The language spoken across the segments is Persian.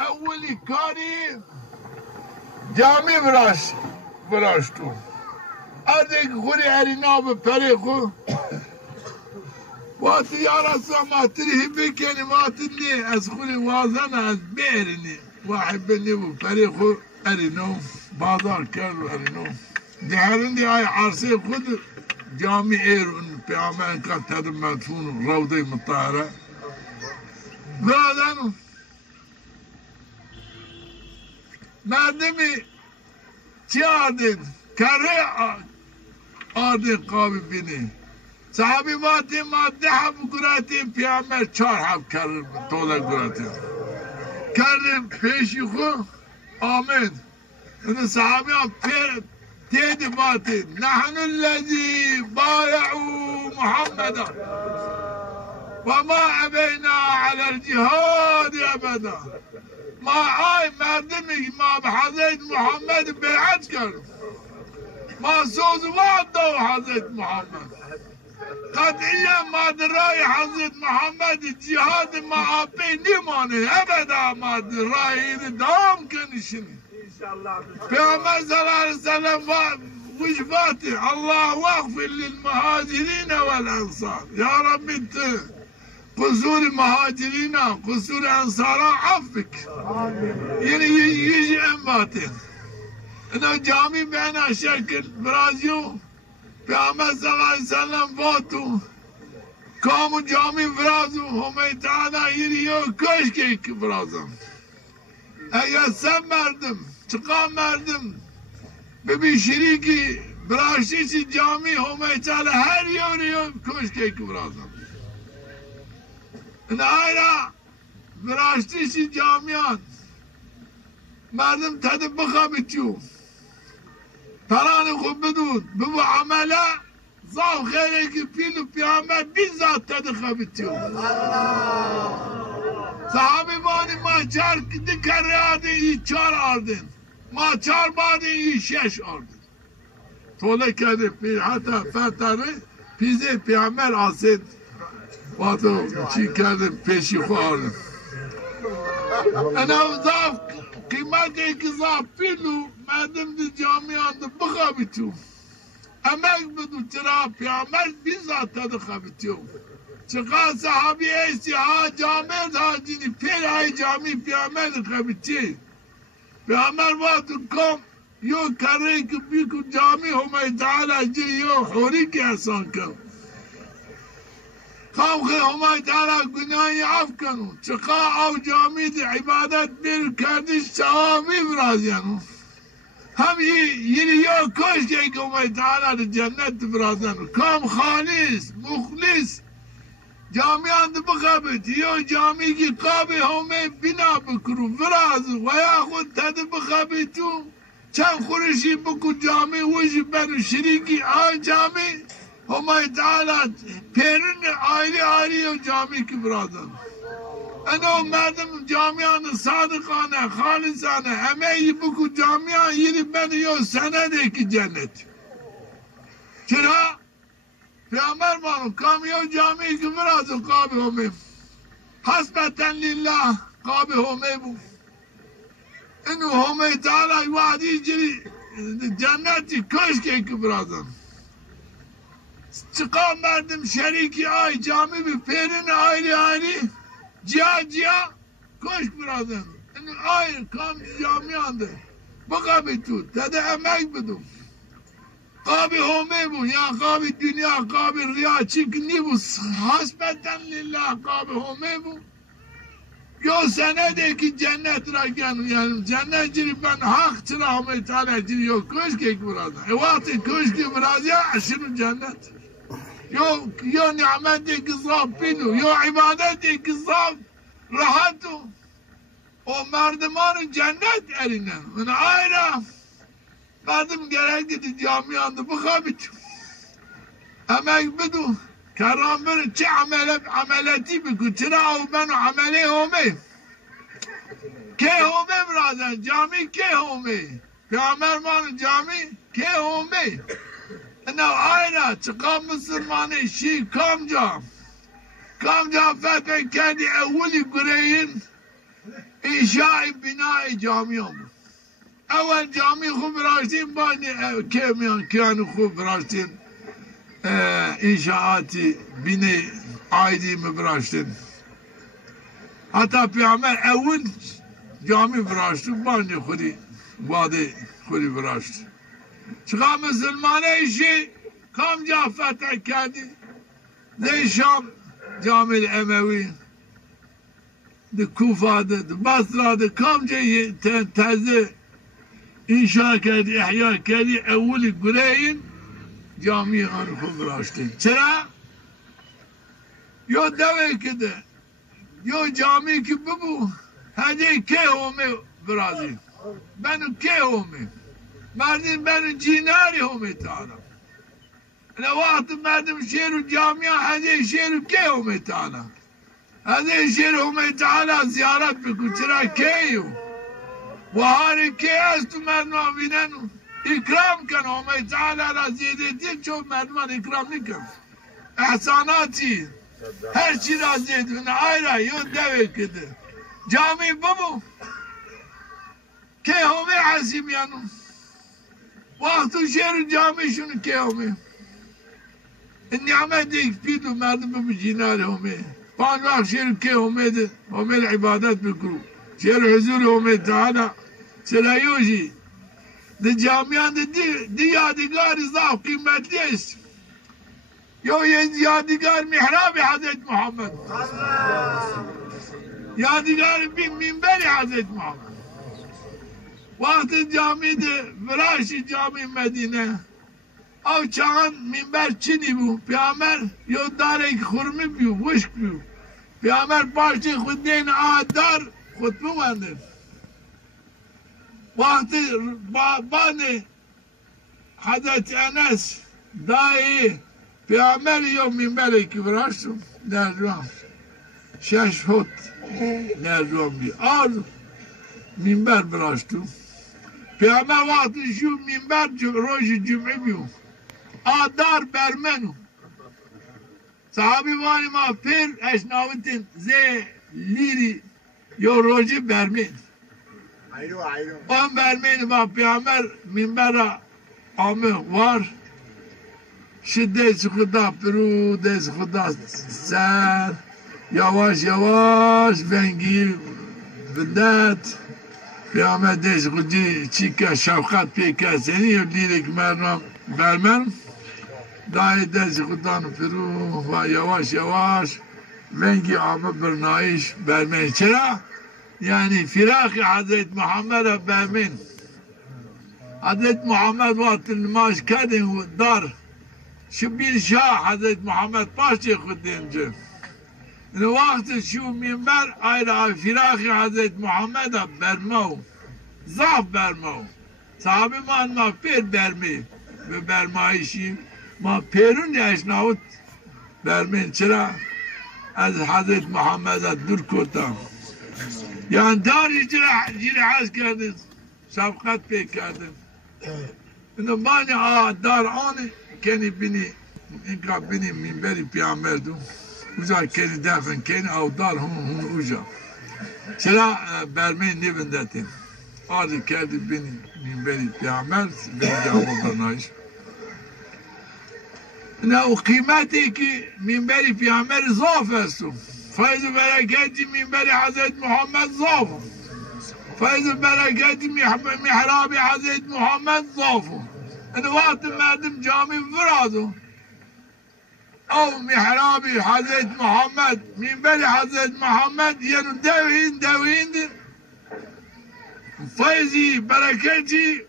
اولی کاری جامی براشتو ارده خوری ارینا به پری خو واتی یارا ساماتری بکنی واتی نی از خوری وازن از بیرنی واحد بنی و پری خو ارینو بازار کرد و ارینو دهرندی آی عرصه خود جامی ایرون پیامن که تد مدفون روضه مطهره برادرانو مردمی چی آردین؟ کره آردین قابی بینی صحابی واتی ما 10 حب گراتیم پیامبر 4 حب کرد طوله گراتیم کردیم پیشی خو آمد اون صحابی ها تیدی واتی نحن الذي بايعوا محمدا وما ابينا على الجهاد ابدا ما آی مردمی ما به حضرت محمد بیعت کرد ما سوزوان دو حضرت محمد قطعیه ما درای حضرت محمد جهاد ما آبی نیمانه ابدا ما درای دام کنشنی پیامبر صلی الله علیه وسلم وجباتی الله واغفر للمهاجرین والانصار یا رب انت قصور مهاجرین قصور انصارا عفک یعنی یجی انباتی انو جامی بینا شکل برازیو پیامبر صلی الله علیه وسلم واتو کامو جامی برازو همه تعالی یریو کشکی که برازم اگر سب مردم چقا مردم ببین شریکی براشتی چی جامی همه تعالی هر یوریو کشکی که برازم این آیرا براشتی چی جامیان مردم تده بخوابیتیو پران خوب بدون ببو عمله زاو خیلی که پیل و پیامبر بیزاد تده خوابیتیو صحابی بانی ما 4 دکره آدین ای 4 آردین ما 4 بادین ای 6 آردین طوله کرده پیر حتی فتره پیزه پیامبر آسید واتو چی کرده پیشی خو آردین انا زاف قیمت ایک زاف پیلو مردم دی جامعان دی بخوابیتو امک بدو چرا پیامبر بیزاد تده خوابیتیو چقدر صحابی ایسی ها جامعه ها جینی پیر های جامعی پیامبر خوابیتی پیامبر واتو کم یو کره که بیکو جامعی همه تعالی جی یو خوری که احسان کن خواهم همه تعالی گناهی عف کنو چقدر او جامعی دی عبادت بیر کردش ثوابی برازیانو هم یعنی یو کش که همه تعالی جنت برازیانو کام خالص مخلص جامعان دی بخابت یو جامعی کی قابی همه بنا بکرو براز و یا خود تد بخابتو چند خورشی بکو جامعی وش بر شریکی آی جامعی همه تعالی پیرن آیلی و جامعی کی برازن انو مردم جامعان صادقانه خالصانه همه ای بکو جامعان یعنی من یو سنده کی جنت چرا؟ پیامبر مانو کامیو جامعی که برازو قابی همه حسبتن لله قابی همه بو انو همه تعالی وعدی جری جنتی کشکی که برازن چقا مردم شریکی آی جامعی بی پیرین آیلی جیا کشک برازن انو آی کام جامعی ده بقابی تو تده امک بدو قابی همه بو یا قابی دنیا قابی ریا چکنی بو حسبتن لله قابی همه بو یو سنده که جنت را گنو یعنی جنت جری بن حق چرا همه تعالی جری یو کشکی برازن وقتی کشکی برازی عشر جنت یو نعمتی که صاف بینو یو عبادتی که صاف راحتو و مردمان جنت ارینن من آیرا مردم گرک دی جامعان دو بخوابیتو امک بدو کرام بره چه عملتی بکن چرا او منو عملی همه که همه برازن جامعی که همه پیامبر مانو جامعی که همه انو آینا چقام مسلمانی شی کام جا فتح کردی اولی گرهیم İnşa-i bina-i cami oldu. Evvel cami خوب راستیم bani kânu خوب راستیم inşaatı bine aidi mi bıraktın? Hatta Peygamber evvel cami bıraktı bani khudi vadi khudi bıraktı. Çıkan Müslümane işi kamca fetih kendi de Şam Cami-i Emevi de Kufa'da de Basra'da kamca tezi inşa kerdi, ihya kerdi, evveli güleyin camiyi anı bıraktı. Çera yo demek ki de yo cami ki bu hadi ke homi bıraktı. Benim ke homi merdin benim cinari homi ta'ala. Ne vakti merdim şehru camia hadi şehru ke homi ta'ala. Hadi şehru homi ta'ala ziyaret bir çera keyo. وهاري كيست مردمان بینن اکرام کن همه تعالی را زیدتی چون مردمان اکرام نکن احساناتی her şey را زیدون ayrı yok demek kedi cami bu mu ke همه عظیم yanım vakti şehir cami şunu ke همه النعمة ديك بيدو مردم بجينار همه بان وقت شهر ke همه ده همه العبادات بکرو شهر حضور همه تعالی Selayoji de camianda di yadigar zaf kıymetliyiz. Yo yadigar mihrab-ı Hazreti Muhammed. Yadigar bir minber-i Hazreti Muhammed. Vakti camide Viraş-ı Cami Medine. Av çağın minber Çin'i bu. Peygamber yo darek hurmi bu, vışk bu. Peygamber başta huddeyn adar hutbu vardır. Vakti bani Hazreti Enes dahi Peygamber yok minberi ki bıraktım nereden şeş fut nereden bir ağır minber bıraktım Peygamber vakti şu minber roji cümle bir adar bermenu sahabi vani ma pir eşnavitin ze liri yo roji bermen on vermeyin bak Peygamber minbera amı var şiddet sıkıda peru de sıkıda sen yavaş yavaş vengi bidat Peygamber de sıkıcı çike şefkat peke seni lirik mermem vermem dahi de sıkıdan peru yavaş yavaş vengi amı bir naiş vermeyin çera yani firak-ı Hazreti Muhammed'e bermin. Hazreti Muhammed vakti namaş kadın dar. Şu bir şah Hazreti Muhammed başçı kudinci. Yani vakti şu minber ayrı firak-ı Hazreti Muhammed'e bermav. Zaf bermav. Sahabi man ma per bermi. Ve bermayişi ma perun yaşnavut bermin. Çıra az Hazreti Muhammed'e dur kotam. Yani dar cilahaz kerdin, şefkat pek kerdin. Yani bana dar anı kendi beni, inka beni minberi peygamberdu. Uca kendi derken kendi av dar hun uca. Sıra bermeyin nevindetim. Ağzı kendi beni minberi peygamber, beni cevablarına iş. Yani o kıymeti ki minberi peygamberi zaf etsin. Faiz-i bereketi minberi Hazreti Muhammed zafu. Faiz-i bereketi mihrab-ı Hazreti Muhammed zafu. Yani vakti merdim cami virazu. O mihrab-ı Hazreti Muhammed, minberi Hazreti Muhammed yani devhindir. Faiz-i bereketi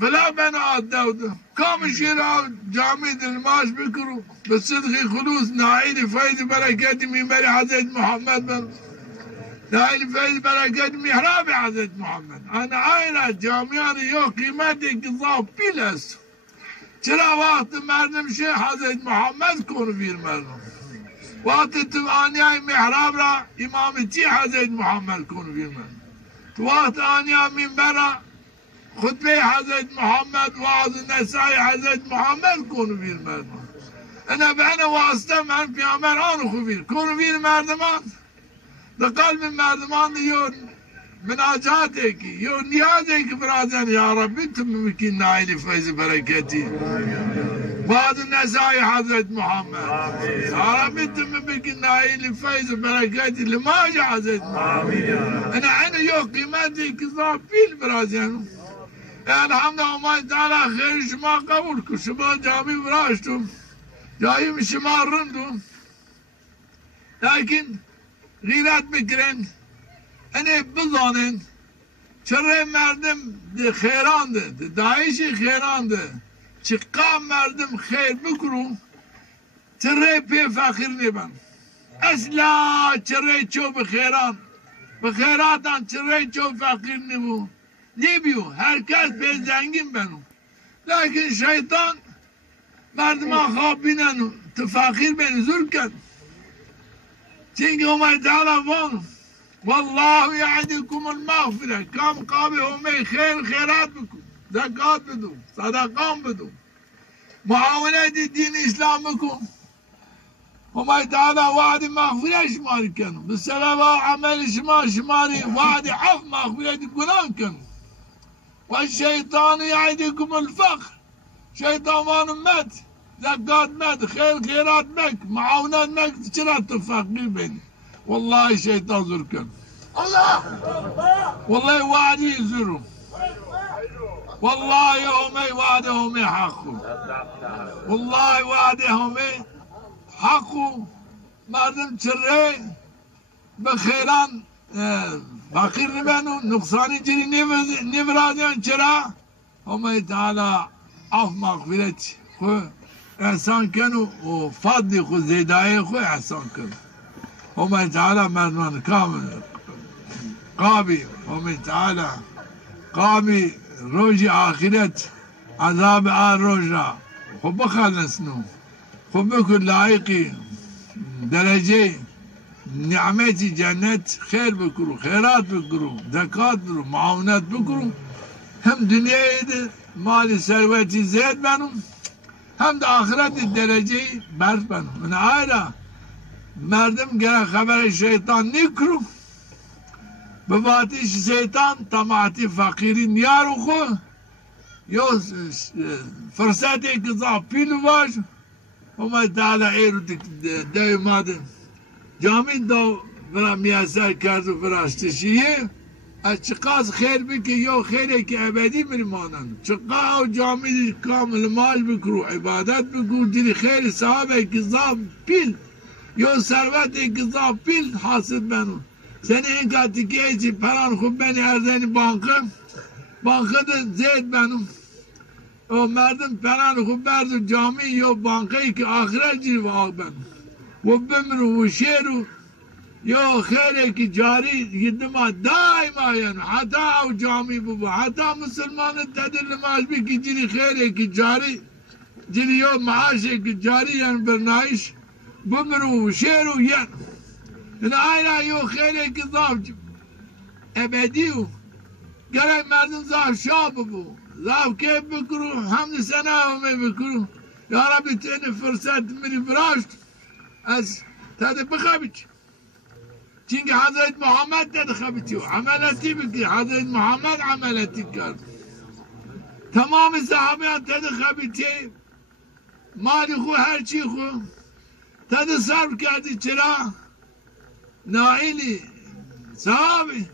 بلا بنا الدود كم شراء جامد الماش بكرو بالصدق خلوص نائل فايز بركات من بني حضرت محمد نائل فايز بركات محراب حضرت محمد انا عائلة جامعان يو قيمتي قضاء بلس چرا وقت مردم شيخ حضرت محمد كون في المردم وقت تبانيا محراب را امامتي حضرت محمد كون في المردم وقت انيا من برا خطبه Hazreti Muhammed, vaaz-ı nesai Hazreti Muhammed konu bir merdiven. bana vasıta men peygamber anı kuvir. Konu bir merdiven. Da kalbi merdiven diyor. مناجات کی یو نیاز ہے کہ برادران یا ربی تم ممکن نائل فیض برکتی بعد النساء حضرت محمد يا ربي تم ممكن نائل فیض برکتی لما جاء حضرت محمد انا یو قیمتی کذاب بیل برادران الحمدلله تعالى خير شما قبول کو شما جامعی براشتم جاییم شما رندم لكن غیرت بکرن hani بزانن چرا مردم خیرانده داعشی خیرانده چقدر مردم خیر بکرون چرا پی فقیر نیبن اصلا چرا چو بخیران بخیراتان چرا چو فقیر نیبو نیبیو herkes پی زنگین بنو لیکن شیطان مردم خواب بیننو تو فقیر بینی زور کن çünkü Ömer Teala var والله يعدكم المغفرة كم قابهم خير خيرات بكم زكاة بدون صدقات بدون معاونة الدين الإسلام بكم وما تعالى وعد مغفرة شمال كانوا بالسبب عمل شمالي وعد عف مغفرة القرآن كانوا والشيطان يعدكم الفقر شيطان مات زكاة مات خيرات مك معاونات مك تشرات الفقير بيني والله شيطان زور كان الله والله وعدي يزوروا والله يومي وعدهم حقه والله وعدهم حقه مردم شري بخيران فقير نبانو نقصاني جري نفرادين شرا هم تعالى عف مغفرت خو احسان كانوا وفضل خو زيدايه خو احسان كانوا هم تعالى من كامل قابي هم تعالى قابي روجي آخرت عذاب روجا خب بخلصنو خب بكل لايقي درجة نعمتي جنة خير بكرو خيرات بكرو زكاة بكرو معاونات بكرو هم دنيا مالي ثروتي زيد بنو هم de ahiret dereceyi berk ben. Yani hala merdim gene haberi şeytan nikru. Bebati şeytan tamati fakirin yaruhu. Yo fırsatı kıza pil var. Ama Teala erudik devmadı. Cami da bana miyaser kerdu fırastışıyı. Çıkaz خیر بکی یو خیره که ابدی میمانند چقدر جامعه کامل مال بکرو عبادت بکرو دلی خیر صحابه کذاب پیل یو ثروت کذاب پیل حاصل بنو seni این کاتیکه چی پران خوب بنی ارزنی banka da زید بنو o merdin پران خوب برد جامعه یو بانکایی که آخرت جیر واق بنو و بمرو و شیرو يو خيرك جاري يدما دائما يعني حتى او جامي بابا حتى مسلمان التدل ما بك يجري خيرك جاري جري يوم معاشك جاري يعني برنايش بمرو وشيرو يعني انا عايلا يو خيرك ضاف ابديو قال مردن ضاف شاب ابو ضاف كيف بكرو حمد سنة وما بكرو يا ربي تاني فرصات من براشت از تادي بخابج çünkü Hazreti Muhammed dedi habitiyor. Ameleti biki. Hazreti Muhammed ameleti kar. Tamamı sahabeyan dedi habitiyor. Mali khu her şey khu. Dedi sarf kerdi çıra. Naili sahabi.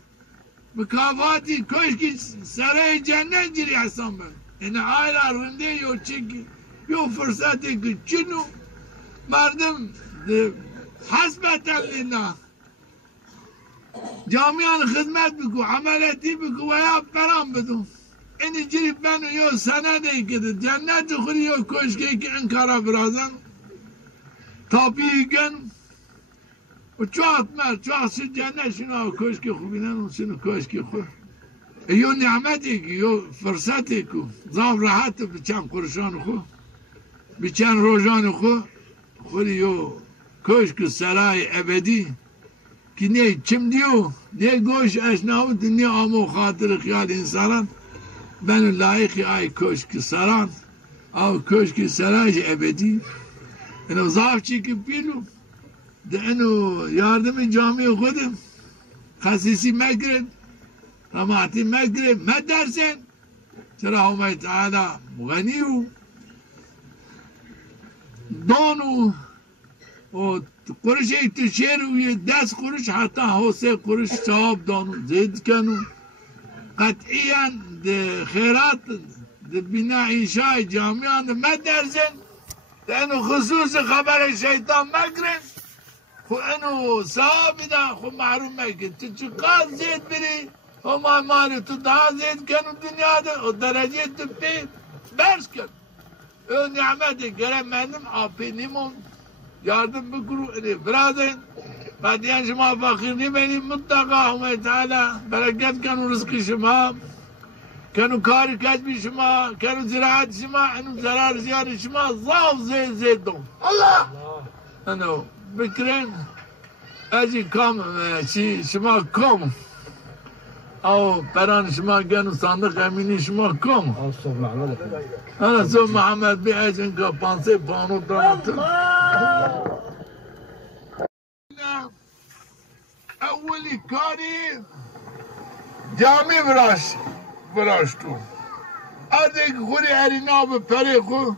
Mükafati köşki sarayı cennet ciri Hasan ben. Yani aylar rinde yok çünkü. Yok fırsatı ki. Çünkü merdim hasbeten lillah. Camianı hizmet biku, ameleti biku veya param bidu. İni cirip beni yo sana deykidir. Cennet ukhri yo köşke ki inkara birazan. Tabi gün çok şu cennet şuna köşke khubinen şunu köşke khu. Yo ni'meti ki yo fırsatı ki. Zaf rahatı biçan kurşan khu. Biçan rojan khu. Khuri yo köşke saray ebedi. Ki ne kim diyor, ne goş eşnavut, ne amu hatırı khiyal insanan, ben layık ay köşkü saran, av köşkü sarayı ebedi. Yani zaf çekip bilu, de eno yardımı camiye koydum, kasisi mekred, طماعتي مقرب ما درسن چرا همه تعالی غنی و دانو و قرش ایک تو شیر و یه 10 قرش حتی حوصه قرش صاحب دانو زید کنو قطعیاً خیرات بنا انشاء جامعان ما درسن لانه خصوص خبر الشيطان مقرن خو انه صاحب دا خو معروف مقرن تشقال زيد بري هما مالي تدعى زيد كانوا الدنيا دا ودرجة تبتي برس كان نعمتي كلام مهنم عابينيمون yardım بكرو اني برادين بعدين شما فاخرني بني متقى هم تعالى بركات كانوا رزق شما كانوا كاري كاتبي شما كانوا زراعة شما انو زرار زيارة شما ضعف زيد دون الله انو بكرين اجي كم شي شما كم او بران شما كانوا صندوق اميني شما كم انا صوب محمد بيعيش انك بانسي بانو درامت اولي كاري جامي براشتو ادك خوري ارينا بفريقو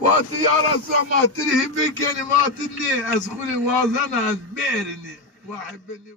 واتي يا رسول ما تريه بكني ما تدني اسخوري وازنا بيرني واحد بني